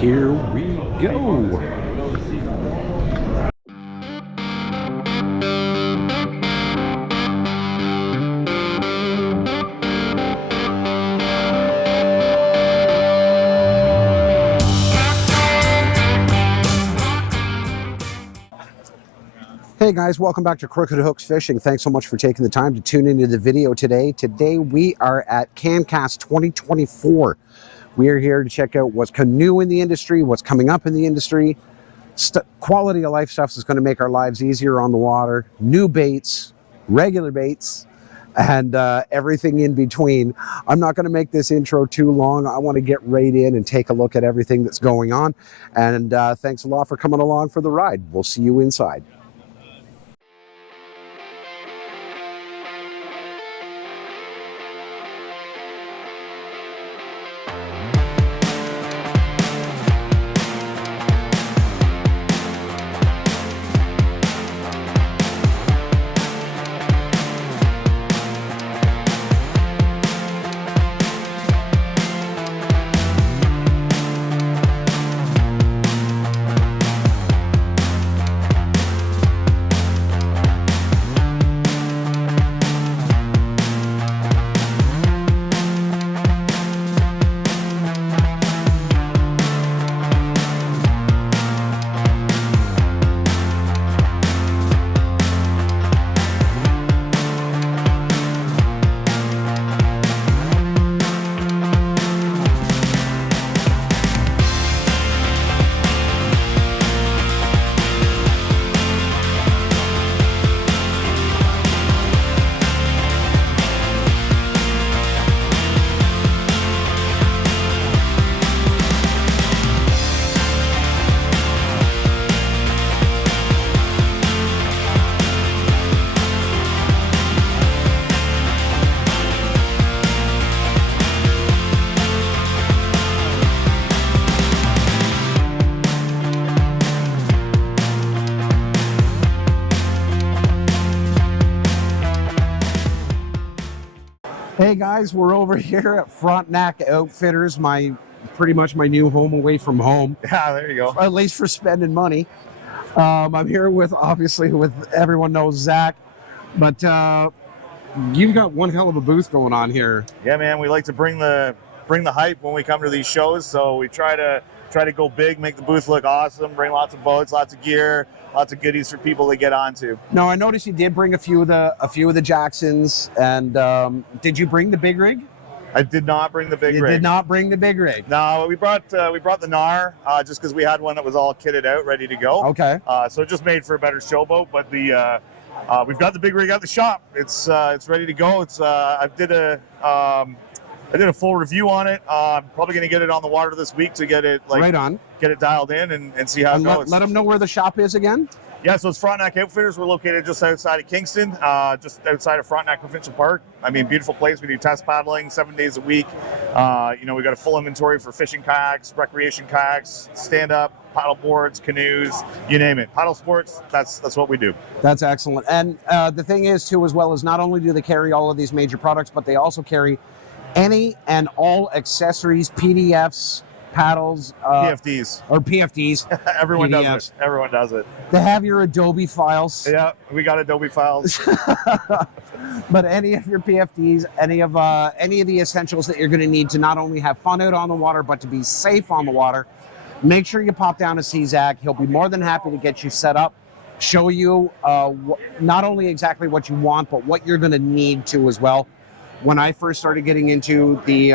Here we go. Hey guys, welcome back to Crooked Hooks Fishing. Thanks so much for taking the time to tune into the video today. Today we are at CanCast 2024. We are here to check out what's new in the industry, what's coming up in the industry. Quality of life stuff is going to make our lives easier on the water. New baits, regular baits, and everything in between. I'm not going to make this intro too long. I want to get right in and take a look at everything that's going on. And thanks a lot for coming along for the ride. We'll see you inside. Hey guys, we're over here at Frontenac Outfitters, pretty much my new home away from home. Yeah, there you go. At least for spending money. I'm here with everyone knows Zach, but you've got one hell of a booth going on here. Yeah, man, we like to bring the hype when we come to these shows, so we try to try to go big, make the booth look awesome, bring lots of boats, lots of gear, lots of goodies for people to get onto. Now I noticed you did bring a few of the Jacksons, and did you bring the big rig? I did not bring the big rig. You did not bring the big rig. No, we brought the NAR just because we had one that was all kitted out, ready to go. Okay. So it just made for a better showboat. But the we've got the big rig at the shop. It's ready to go. It's I did a full review on it. I'm probably going to get it on the water this week to get it right on, get it dialed in and see how it goes. Let them know where the shop is again. Yeah, so it's Frontenac Outfitters. We're located just outside of Kingston, just outside of Frontenac Provincial Park. I mean, beautiful place. We do test paddling 7 days a week. We got a full inventory for fishing kayaks, recreation kayaks, stand-up, paddle boards, canoes, you name it. Paddle sports, that's what we do. That's excellent. And the thing is, too, as well, is not only do they carry all of these major products, but they also carry any and all accessories, PDFs, paddles, PFDs or PFDs. Everyone PDFs. does it. Everyone does it. They have your Adobe files. Yeah, we got Adobe files. But any of your PFDs, any of the essentials that you're going to need to not only have fun out on the water, but to be safe on the water, make sure you pop down to see Zach. He'll be more than happy to get you set up, show you not only exactly what you want, but what you're going to need to as well. When I first started getting into the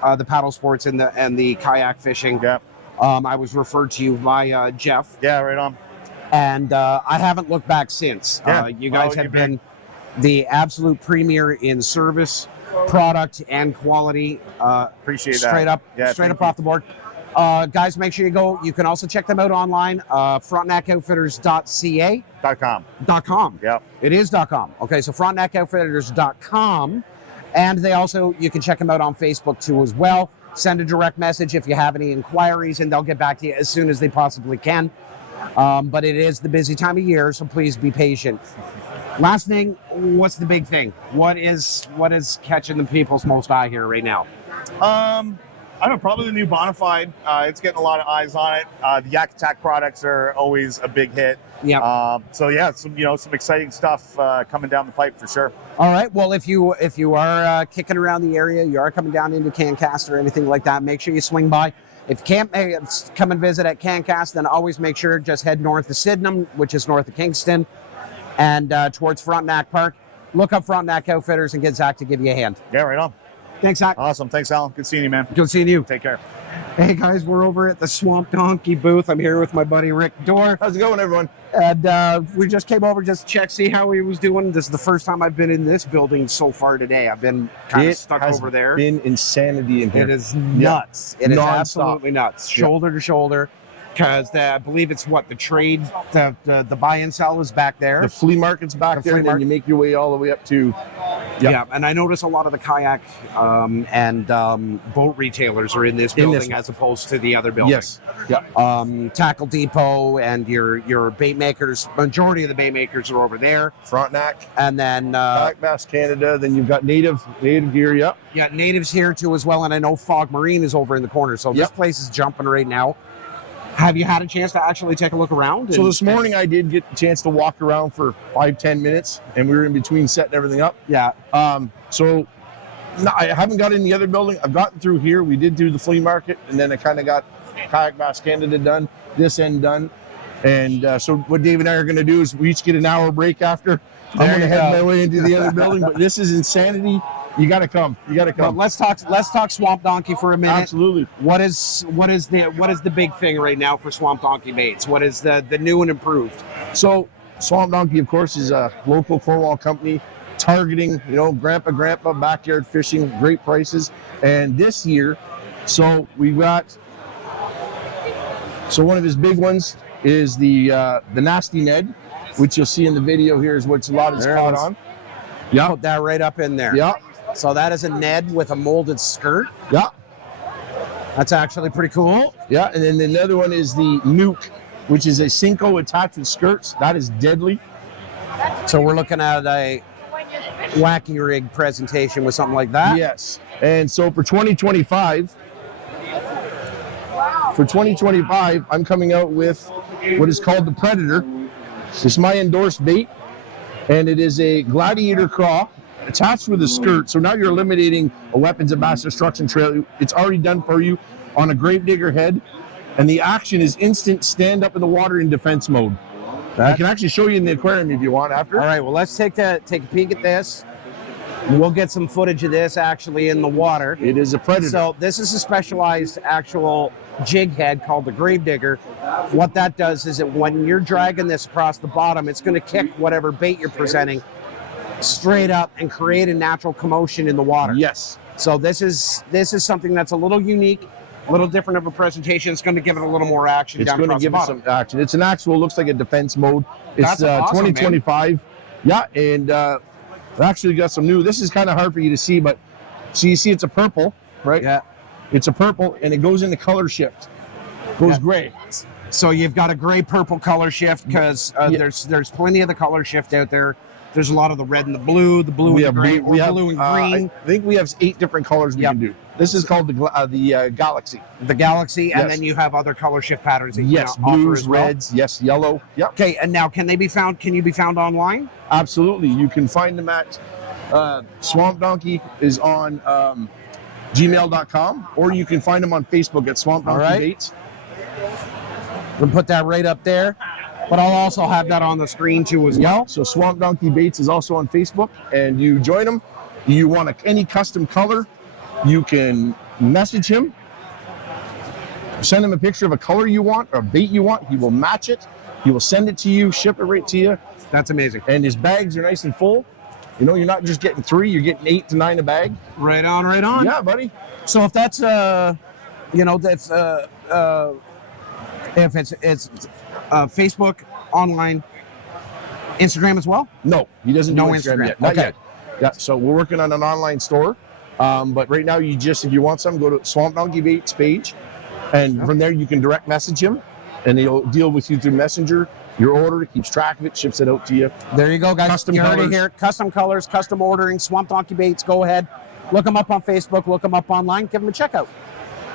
paddle sports and the kayak fishing, yeah. I was referred to you by Jeff. Yeah, right on. And I haven't looked back since. Yeah. You guys have been the absolute premier in service, product, and quality. Appreciate that. Straight up, Yeah, straight up off the board. Guys, make sure you go. You can also check them out online, frontenacoutfitters.ca. .com. Yep. It is .com. Okay, so frontenacoutfitters.com. And you can check them out on Facebook too as well. Send a direct message if you have any inquiries, and they'll get back to you as soon as they possibly can. But it is the busy time of year, so please be patient. Last thing, what's the big thing? What is catching the people's most eye here right now? I don't know, probably the new Bonafide. It's getting a lot of eyes on it. The Yak Attack products are always a big hit. Yeah. So yeah, some exciting stuff coming down the pipe for sure. All right. Well, if you are kicking around the area, you are coming down into CanCast or anything like that, make sure you swing by. If you can't come and visit at CanCast, then always make sure just head north of Sydenham, which is north of Kingston, and towards Frontenac Park. Look up Frontenac Outfitters and get Zach to give you a hand. Yeah, right on. Thanks, Zach. Awesome. Thanks, Alan. Good seeing you, man. Good seeing you. Take care. Hey, guys, we're over at the Swamp Donkey booth. I'm here with my buddy Rick Dorr. How's it going, everyone? And we just came over just to check, see how he was doing. This is the first time I've been in this building so far today. I've been kind of stuck over there. It has been insanity in here. It is nuts. It is absolutely nuts. Yeah. Shoulder to shoulder. Because I believe it's the trade, the buy and sell is back there. The flea market's back there, and then you make your way all the way up to... Yeah, and I notice a lot of the kayak and boat retailers are in this building as opposed to the other building. Yes. Yeah. Tackle Depot and your bait makers, majority of the bait makers are over there. Frontenac. And then... Kayak Bass Canada, then you've got native gear, yep. Yeah, Native's here too as well, and I know Fog Marine is over in the corner, so this place is jumping right now. Have you had a chance to actually take a look around? So this morning I did get the chance to walk around for 5-10 minutes, and we were in between setting everything up. Yeah. So no, I haven't got in the other building. I've gotten through here. We did do the flea market, and then I kind of got Kayak Bass Canada done, this end done. And so what Dave and I are going to do is we each get an hour break after. I'm going to head my way into the other building, but this is insanity. You got to come. You got to come. But let's talk Swamp Donkey for a minute. Absolutely. What is the big thing right now for Swamp Donkey baits? What is the new and improved? So Swamp Donkey, of course, is a local Cornwall company targeting, grandpa backyard fishing, great prices. And this year, so we got one of his big ones is the Nasty Ned, which you'll see in the video here is what a lot is caught on. Yeah, put that right up in there. Yeah. So that is a Ned with a molded skirt. Yeah. That's actually pretty cool. Yeah, and then another one is the Nuke, which is a Cinco attached with skirts. That is deadly. So we're looking at a wacky rig presentation with something like that. Yes. And so for 2025, I'm coming out with what is called the Predator. It's my endorsed bait, and it is a gladiator craw attached with a skirt. So now you're eliminating a weapons of mass destruction trail. It's already done for you. on a grave digger head, and the action is instant stand up in the water in defense mode. I can actually show you in the aquarium if you want after. All right, well, let's take a peek at this. We'll get some footage of this actually in the water. It is a predator. So this is a specialized actual jig head called the grave digger. What that does is that when you're dragging this across the bottom, it's going to kick whatever bait you're presenting straight up and create a natural commotion in the water. Yes. So this is something that's a little unique, a little different of a presentation. It's going to give it a little more action. It's down going to across give the it bottom. some action. It's an actual, looks like a defense mode. It's That's awesome, 2025. Yeah, and I actually got some new. This is kind of hard for you to see, but so you see it's a purple, right? Yeah. It's a purple, and it goes into color shift. Goes gray. So you've got a gray-purple color shift because Yeah. there's plenty of the color shift out there. There's a lot of the red and the blue, We and have the gray, blue, we have, blue and green. I think we have 8 different colors we Yep. can do. This is called the Galaxy. The Galaxy, and Yes. then you have other color shift patterns that Yes, you can offer blues, as well. reds, yes, yellow. Yep, Okay, and now can you be found online? absolutely. You can find them at Swamp Donkey is on gmail.com, or you can find them on Facebook at Swamp Donkey All right. Baits. We'll put that right up there. But I'll also have that on the screen too as well. So Swamp Donkey Baits is also on Facebook, and you join them. You want any custom color, you can message him, send him a picture of a color you want or a bait you want. He will match it. He will send it to you, ship it right to you. That's amazing. And his bags are nice and full. You know, you're not just getting 3, you're getting 8 to 9 a bag. Right on, right on. Yeah, buddy. So if that's that's if it's Facebook, online, Instagram as well. No, he doesn't No do Instagram Instagram. yet. Not Okay. yet. Yeah, so we're working on an online store. But right now, if you want some, go to Swamp Donkey Baits page. And from there, you can direct message him, and he'll deal with you through Messenger. Your order, keeps track of it, ships it out to you. There you go, guys. Custom you heard it colors. here. Custom colors, custom ordering, Swamp Donkey Baits. Go ahead. Look them up on Facebook. Look them up online. Give them a check out.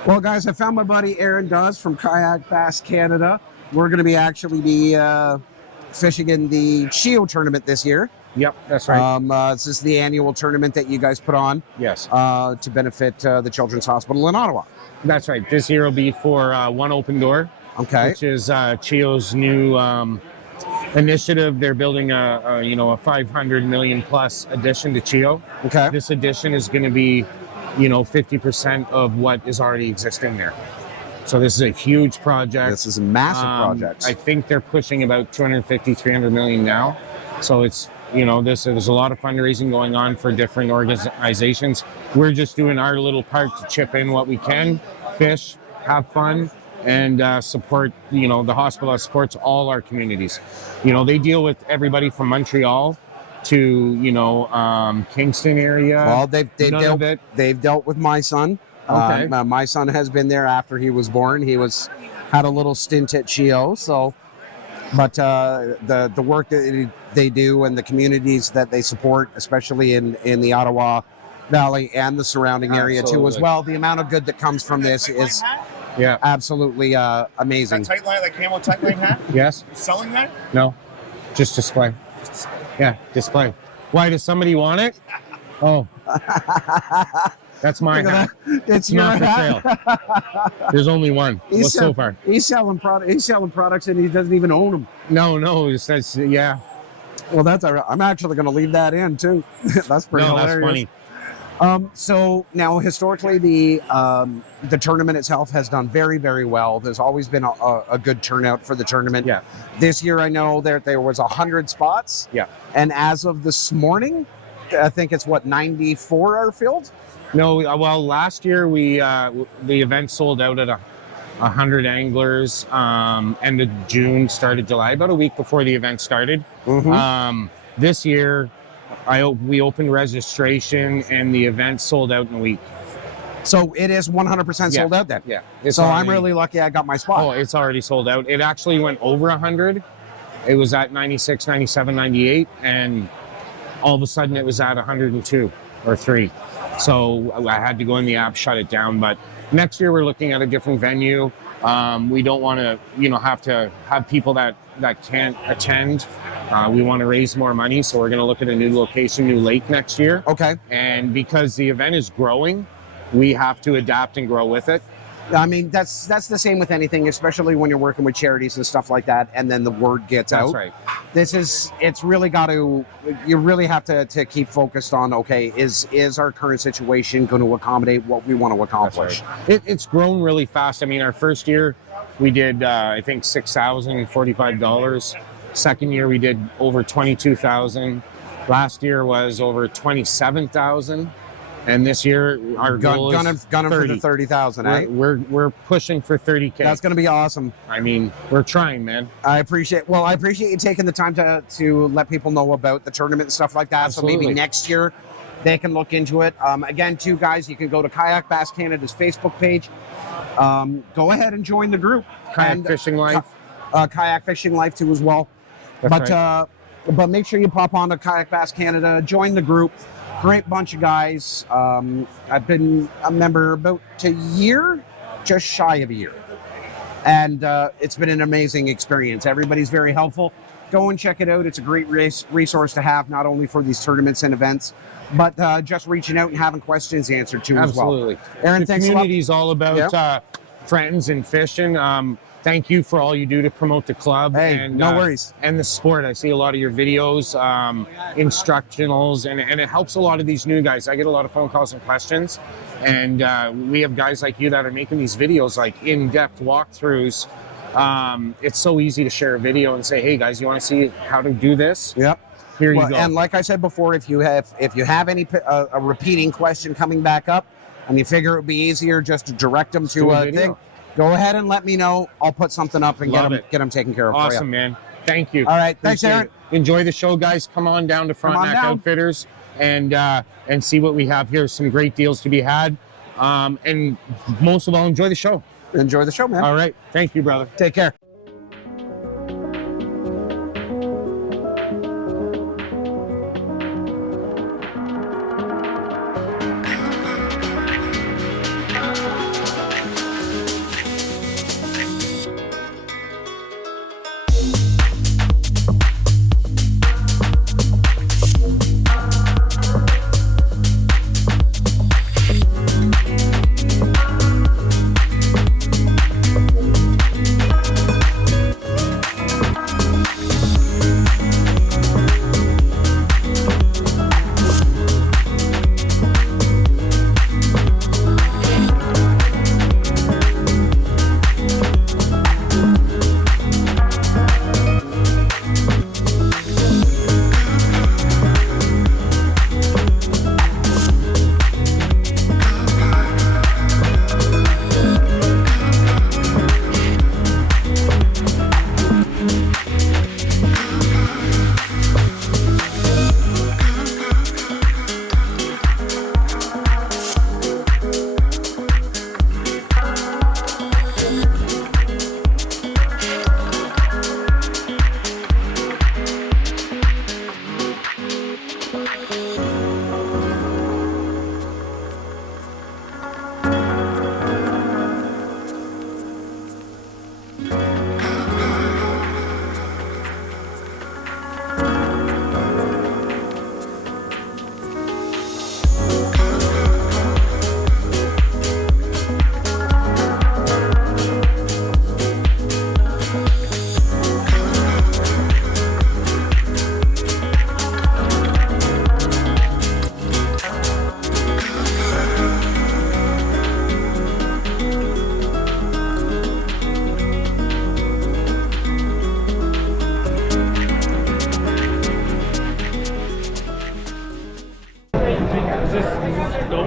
Well, guys, I found my buddy Aaron Dawes from Kayak Bass Canada. We're going to be fishing in the Chio tournament this year. Yep, that's right. This is the annual tournament that you guys put on Yes, to benefit the Children's Hospital in Ottawa. that's right. This year will be for One Open Door, Okay. which is Chio's new initiative. They're building a 500 million plus addition to Chio. Okay. This addition is going to be 50% of what is already existing there. So this is a huge project. This is a massive project. I think they're pushing about 250, 300 million now. So it's, there's a lot of fundraising going on for different organizations. We're just doing our little part to chip in what we can, fish, have fun, and support, the hospital that supports all our communities. They deal with everybody from Montreal to, Kingston area. Well, they've dealt with my son. Okay. My son has been there after he was born. He had a little stint at Chio. So, but the work that they do and the communities that they support, especially in the Ottawa Valley and the surrounding area too as Absolutely. well. The amount of good that comes from this is Yeah. absolutely amazing. That tight line, that camo tight line hat, Yes? you selling that? No. Just display. Yeah, display. Why, does somebody want it? Oh. That's my Look hat. at that. It's Not your for hat. sale. There's only one. He's What's so far? He's selling products and he doesn't even own them. No, it says, yeah. Well, I'm actually going to leave that in too. That's pretty No, hilarious. that's funny. So now historically the tournament itself has done very, very well. There's always been a good turnout for the tournament. Yeah. This year I know that there was 100 spots. Yeah. And as of this morning, I think it's 94 are filled. No, well, last year the event sold out at 100 anglers. End of June, started July, about a week before the event started. Mm-hmm. This year, we opened registration and the event sold out in a week. So it is 100% sold out then. Yeah. So I'm really lucky I got my spot. Oh, it's already sold out. It actually went over 100. It was at 96, 97, 98, and all of a sudden it was at 102 or 3. So I had to go in the app, shut it down. But next year we're looking at a different venue. We don't want to, have people that can't attend. We want to raise more money, so we're going to look at a new location, new lake next year. Okay. And because the event is growing, we have to adapt and grow with it. I mean, that's the same with anything, especially when you're working with charities and stuff like that, and then the word gets out. That's right. It's really got to, you really have to keep focused on, okay, is our current situation going to accommodate what we want to accomplish? Right. It's grown really fast. I mean, our first year we did, I think, $6,045. Second year we did over 22,000. Last year was over 27,000. And this year, our goal is gunning for the 30,000. We're pushing for 30K. That's going to be awesome. I mean, we're trying, man. I appreciate you taking the time to let people know about the tournament and stuff like that. Absolutely. So maybe next year they can look into it. Again, too, guys, you can go to Kayak Bass Canada's Facebook page. Go ahead and join the group. Kayak Fishing Life. Kayak Fishing Life too as well. That's right. But make sure you pop on to Kayak Bass Canada. Join the group. Great bunch of guys. I've been a member about a year, just shy of a year. And it's been an amazing experience. Everybody's very helpful. Go and check it out. It's a great resource to have, not only for these tournaments and events, but just reaching out and having questions answered too as well. Absolutely. Aaron, the thanks community is all about friends and fishing. Thank you for all you do to promote the club. Hey, and, no worries. And the sport. I see a lot of your videos, instructionals, and it helps a lot of these new guys. I get a lot of phone calls and questions, and we have guys like you that are making these videos, like in-depth walkthroughs. It's so easy to share a video and say, hey guys, you want to see how to do this? Yep. Here you go. And like I said before, if you have any a repeating question coming back up, and you figure it would be easier just to direct them to a thing, go ahead and let me know. I'll put something up and get them taken care of. Awesome, for you. man. Thank you. All right. Thanks, Aaron. Enjoy the show, guys. Come on down to Frontenac Outfitters and see what we have here. Some great deals to be had. And most of all, enjoy the show. Enjoy the show, man. All right. Thank you, brother. Take care.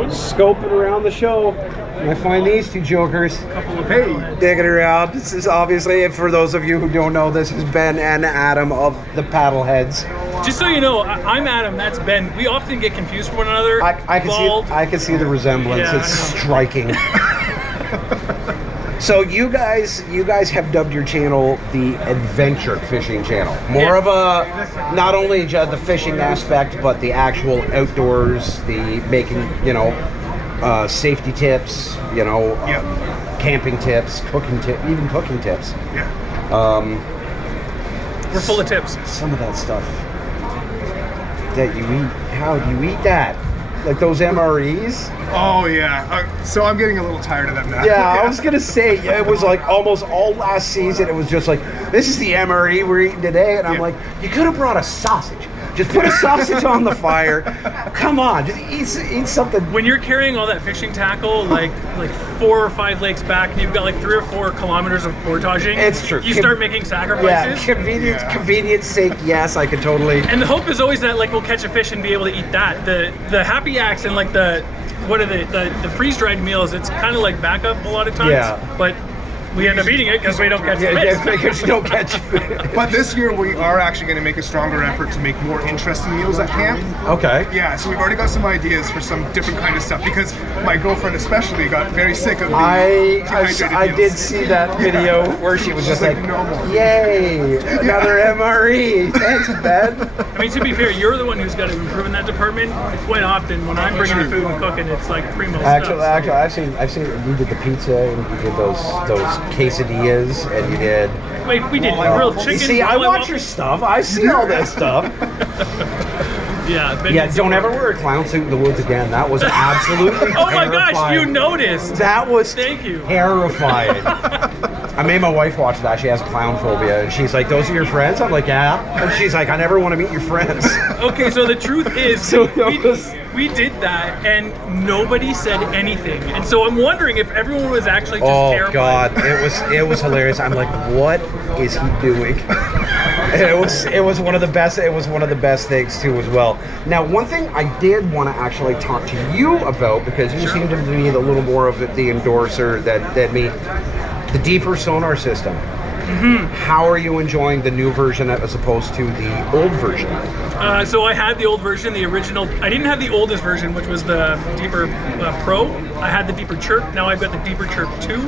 Scoping around the show, I find these two jokers. Digging around. This is obviously, for those of you who don't know, this is Ben and Adam of the Paddleheads. Just so you know, I'm Adam, that's Ben. We often get confused with one another. I can see the resemblance. Yeah, it's striking. So you guys have dubbed your channel the Adventure Fishing Channel. More of a, not only just the fishing aspect, but the actual outdoors, the making, safety tips, camping tips, cooking tips, even cooking tips. We're full of tips. Some of that stuff that you eat, how do you eat that? like those MREs. Oh yeah. So I'm getting a little tired of them now. Yeah, I was gonna say, yeah, it was like almost all last season. It was just like, this is the MRE we're eating today, and I'm like, you could have brought a sausage. Just put a sausage on the fire. Come on, just eat something. When you're carrying all that fishing tackle, like 4 or 5 lakes back, and you've got like 3 or 4 kilometers of portaging, it's true. You start making sacrifices. Yeah, convenience sake, yes, I could totally. And the hope is always that like we'll catch a fish and be able to eat that. The happy acts and like the freeze dried meals, it's kind of like backup a lot of times. Yeah. But we end up eating it because we don't catch fish. Because you don't catch fish. But this year we are actually going to make a stronger effort to make more interesting meals at camp. Okay. Yeah, so we've already got some ideas for some different kind of stuff because my girlfriend especially got very sick of the dehydrated I meals. did see that video where she was just like, no more. yay, another MRE. Thanks, Ben. I mean, to be fair, you're the one who's got to improve in that department. Quite often, when I'm bringing the food and cooking, it's like primo Actually, stuff. I've seen you did the pizza and you did those quesadillas and you did. Wait, we did grilled chicken. You see, I watch your stuff. I see all that stuff. Yeah. Yeah, don't ever wear a clown suit in the woods again. That was absolutely Oh my gosh, terrifying. you noticed. That was Thank you. terrifying. I made my wife watch that. She has clown phobia, and she's like, "Those are your friends?" I'm like, "Yeah." And she's like, "I never want to meet your friends." Okay, so the truth is, So it was- we did that, and nobody said anything. And so I'm wondering if everyone was actually just Oh terrified. God, it was hilarious. I'm like, what is he doing? And it was one of the best. It was one of the best things too, as well. Now, one thing I did want to actually talk to you about, because you seem to be a little more of the endorser than me. The deeper sonar system. Mm-hmm. How are you enjoying the new version as opposed to the old version? So I had the old version, the original. I didn't have the oldest version, which was the Deeper Pro. I had the Deeper Chirp. Now I've got the Deeper Chirp 2,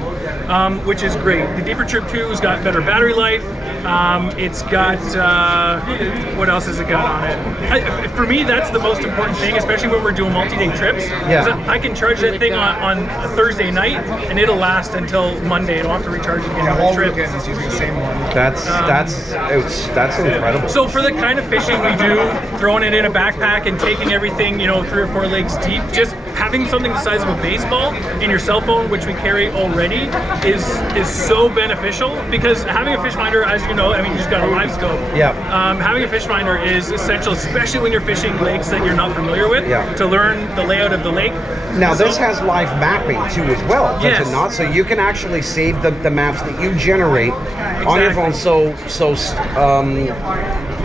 which is great. The Deeper Chirp 2 has got better battery life. It's got, what else has it got on it? For me, that's the most important thing, especially when we're doing multi-day trips. Yeah. I can charge that thing on a Thursday night, and it'll last until Monday. I don't have to recharge it again on all the trip. weekends is using the same one. That's incredible. So for the kind of fishing we do, throwing it in a backpack and taking everything, 3 or 4 lakes deep, just having something the size of a baseball in your cell phone, which we carry already, is so beneficial, because having a fish finder, as you know, I mean, you just got a live scope. Yeah. Having a fish finder is essential, especially when you're fishing lakes that you're not familiar with, Yeah. to learn the layout of the lake. Now this has live mapping too as well, does Yes. it not? So you can actually save the maps that you generate on your phone. Exactly. So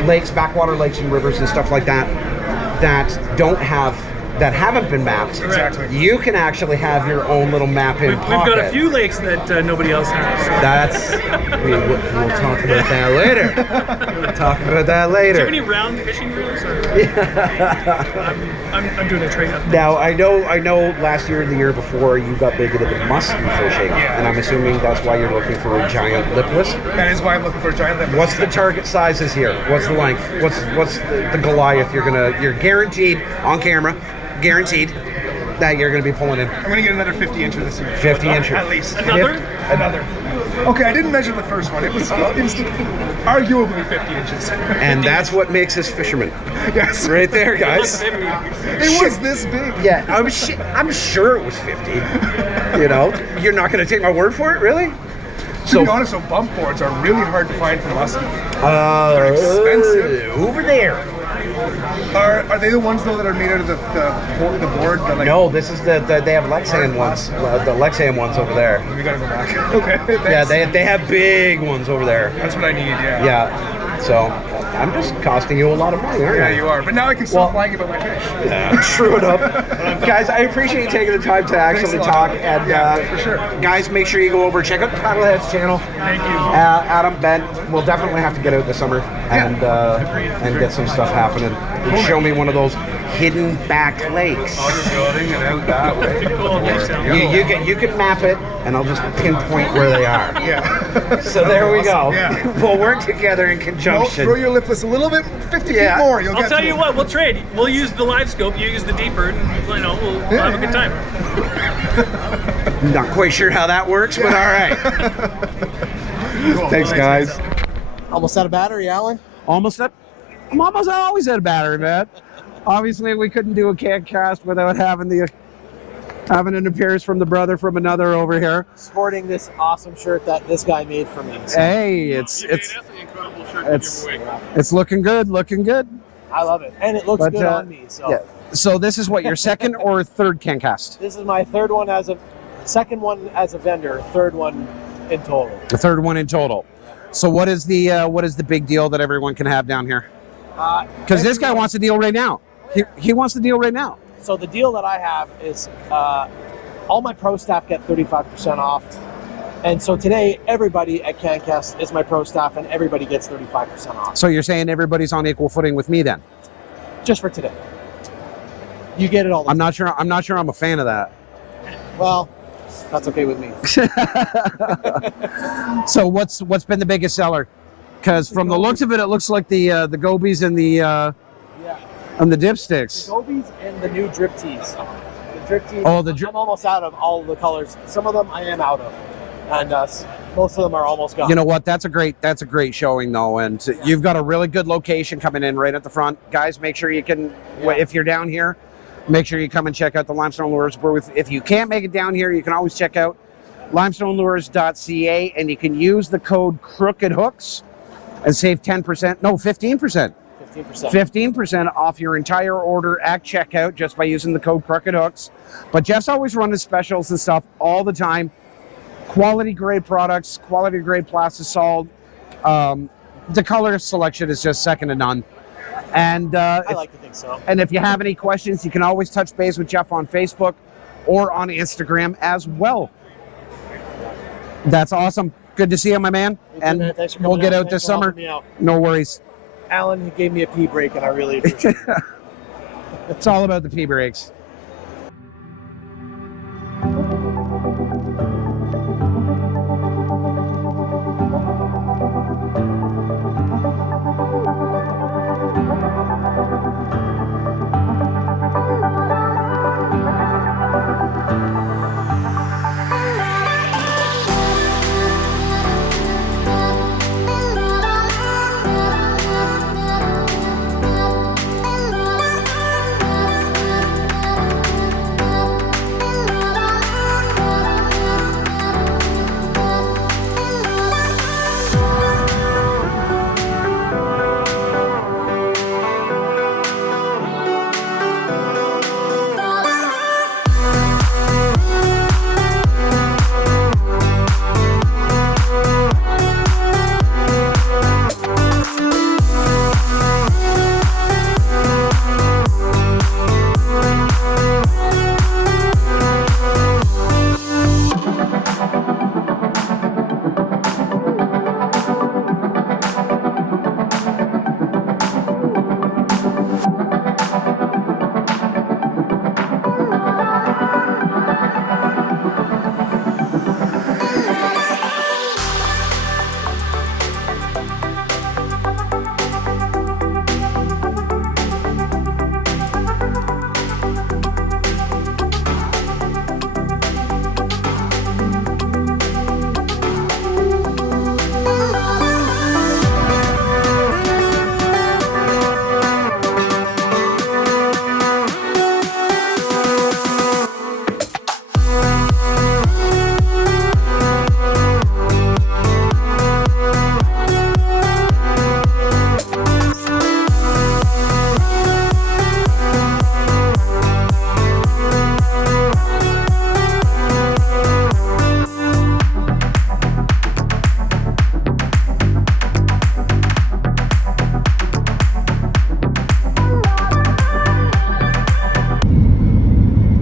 lakes, backwater lakes and rivers and stuff like that that haven't been mapped. Exactly. You can actually have your own little map in We've got a few lakes that nobody else has. We'll talk about that later. We'll talk about that later. Do you have any round fishing reels? Or? I'm doing a trade up. Now I know last year and the year before you got big into the musky fishing, and I'm assuming that's why you're looking for a giant lipless. That is why I'm looking for a giant lipless. What's the target sizes here? What's the length? What's the Goliath you're guaranteed on camera, guaranteed that you're gonna be pulling in? I'm gonna get another 50 incher this year. 50 incher. At least. Another? Okay, I didn't measure the first one. It was arguably 50 inches. And that's what makes us fishermen. Yes. Right there, guys. It was this big. Yeah, I'm sure it was 50. You're not gonna take my word for it, really? To be honest, bump boards are really hard to find for musky. They're expensive. Over there. Are they the ones though that are made out of the board? That, like, No, this is they have Lexan ones. The Lexan ones over there. we gotta go back. Okay. Yeah, thanks. they have big ones over there. That's what I need. Yeah. Yeah. So I'm just costing you a lot of money, aren't I? Yeah, you are. But now I can stop Well- lying about my fish. Yeah, true enough. Guys, I appreciate you taking the time to actually Thanks a lot. talk. And Yeah, for sure. guys, make sure you go over check out the Paddleheads channel. Thank you. Adam, Ben, we'll definitely have to get out this summer and get some stuff happening. Show me one of those hidden back lakes. Building it out that way. Cool. Thanks, Al. You can map it, and I'll just pinpoint where they are. Yeah. So there we go. Yeah. We'll work together in Well, conjunction. throw your lipless a little bit, 50 Yeah. feet more. You'll I'll get tell to you it. what, we'll trade. We'll use the live scope, you use the deeper, and we'll have a good time. Not quite sure how that works, but all right. Cool. Thanks, guys. Almost out of battery, Alan? I'm almost always out of battery, man. Obviously, we couldn't do a CanCast without having an appearance from the brother from another over here. Sporting this awesome shirt that this guy made for me. So. Hey, it's looking good, looking good. I love it, and it looks good on me. So. Yeah. So this is what, your second or third CanCast? This is my second one as a vendor, third one in total. The third one in total. So what is the big deal that everyone can have down here? Because this guy wants a deal right now. He wants the deal right now. So the deal that I have is all my pro staff get 35% off. And so today, everybody at CanCast is my pro staff, and everybody gets 35% off. So you're saying everybody's on equal footing with me then? Just for today. You get it all the time. I'm not sure I'm a fan of that. Well, that's okay with me. So what's been the biggest seller? Because from the looks of it, it looks like the gobies and the dipsticks. The gobies and the new drip tees. The drip tees. Oh, I'm almost out of all the colors. Some of them I am out of, and most of them are almost gone. You know what? That's a great showing though, and you've got a really good location coming in right at the front. Guys, make sure you can, if you're down here, make sure you come and check out the Limestone Lures booth. If you can't make it down here, you can always check out limestonelures.ca, and you can use the code CROOKEDHOOKS and save 15%. 15% off your entire order at checkout just by using the code CROOKEDHOOKS. But Jeff's always running specials and stuff all the time. Quality grade products, quality grade plastisol. The color selection is just second to none. And I like to think so. And if you have any questions, you can always touch base with Jeff on Facebook or on Instagram as well. That's awesome. Good to see you, my man. And we'll get out this summer. No worries. Alan, he gave me a pee break, and I really appreciate it. It's all about the pee breaks.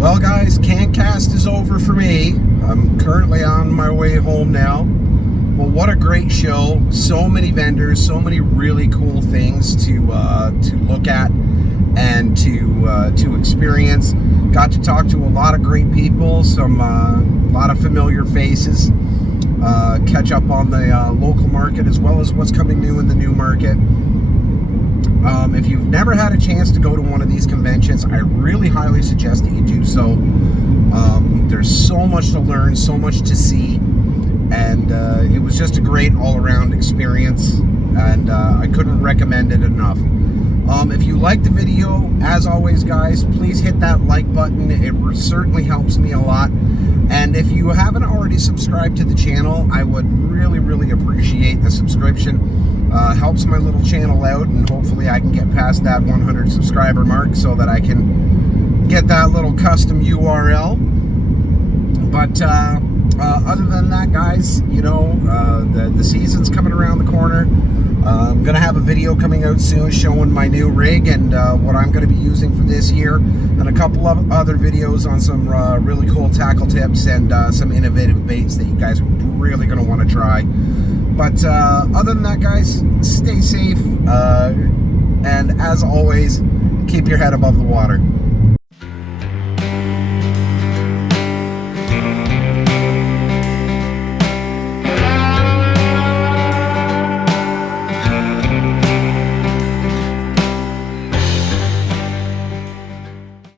Well, guys, CanCast is over for me. I'm currently on my way home now. Well, what a great show. So many vendors, so many really cool things to look at and to experience. Got to talk to a lot of great people, a lot of familiar faces. Catch up on the local market as well as what's coming new in the new market. If you've never had a chance to go to one of these conventions, I really highly suggest that you do so. There's so much to learn, so much to see, and it was just a great all-around experience, and I couldn't recommend it enough. If you like the video, as always, guys, please hit that like button. It certainly helps me a lot. And if you haven't already subscribed to the channel, I would really, really appreciate the subscription. Helps my little channel out, and hopefully I can get past that 100 subscriber mark so that I can get that little custom URL. But other than that, guys, you know, the season's coming around the corner. I'm going to have a video coming out soon showing my new rig and what I'm going to be using for this year, and a couple of other videos on some really cool tackle tips and some innovative baits that you guys are really going to want to try. But other than that, guys, stay safe, and as always, keep your head above the water.